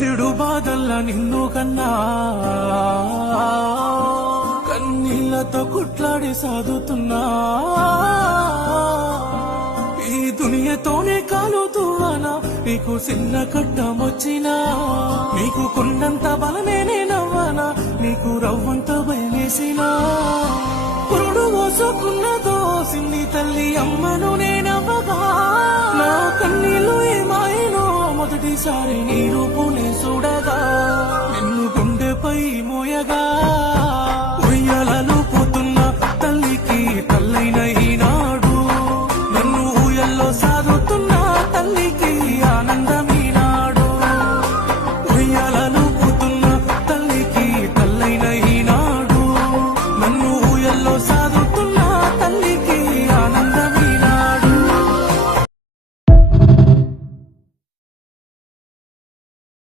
పుట్టెడు బాధల్ల నిన్ను కన్నా కన్నీళ్లతో కుట్లాడి సాదుతున్నా ఈ దునియతోనే కాలుతువానా నీకు చిన్న కట్టమొచ్చినా నీకు కొండంత బలమే నేనవ్వానా నీకు రవ్వంత భయమేసినా పురుడు మోసుకున్నదో సిన్ని తల్లి అమ్మను నేనవ్వగా నా కన్నీళ్ళు ఏమాయనో మొదటిసారి నీ రూపు